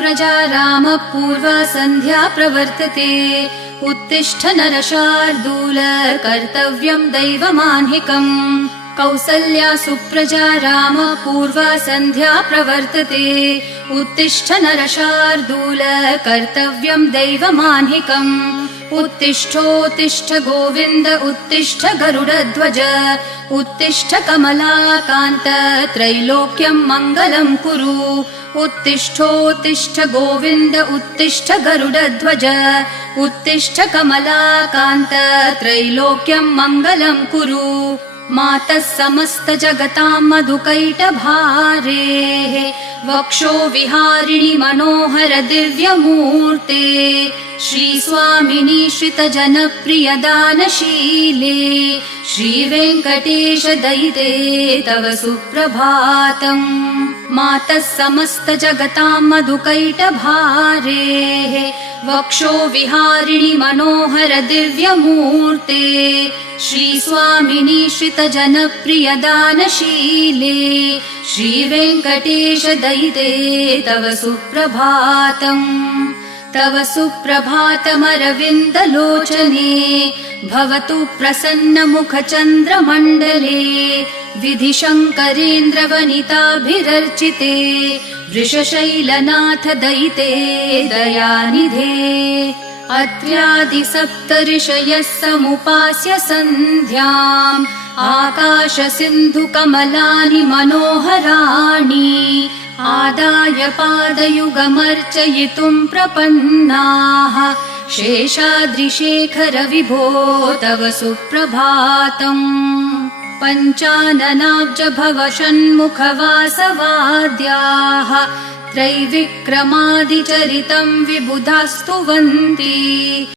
सुप्रजा रामः पूर्वा सन्ध्या प्रवर्तते। उत्तिष्ठ नरशार्दूल कर्तव्यं दैवमाह्निकम्। कौसल्या सुप्रजा रामः पूर्वा सन्ध्या प्रवर्तते। उत्तिष्ठ नरशार्दूल कर्तव्यं दैवमाह्निकम्। उत्तिष्ठोत्तिष्ठ गोविन्द उत्तिष्ठ गरुडध्वज। उत्तिष्ठ कमलाकान्त त्रैलोक्यं मङ्गलं कुरु। उत्तिष्ठोत्तिष्ठ गोविन्द उत्तिष्ठ गरुडध्वज। उत्तिष्ठ कमलाकान्त त्रैलोक्यं मङ्गलं कुरु। मातः समस्त जगतां मधुकैटभारेः वक्षो विहारिणि मनोहर दिव्यमूर्ते। श्रीस्वामिनि श्रितजनप्रियदानशीले श्रीवेङ्कटेश दयिते तव सुप्रभातम्। मातः समस्त जगतां मधुकैटभारेः वक्षो विहारिणि मनोहर दिव्यमूर्ते। श्रीस्वामिनि श्रितजनप्रियदानशीले श्रीवेङ्कटेश दयिते तव सुप्रभातम्। तव सुप्रभातमरविन्दलोचने भवतु प्रसन्नमुखचन्द्रमण्डले। विधिशङ्करेन्द्रवनिताभिरर्चिते वृषशैलनाथ दयिते दयानिधे। अत्र्यादिसप्तऋषयः समुपास्य सन्ध्याम् आकाशसिन्धुकमलानि मनोहराणि। आदाय पादयुगमर्चयितुं प्रपन्नाः शेषाद्रिशेखर विभो तव सुप्रभातम्। पञ्चाननाब्ज भव षण्मुखवासवाद्याः त्रैविक्रमादिचरितं विबुधास्तुवन्ति।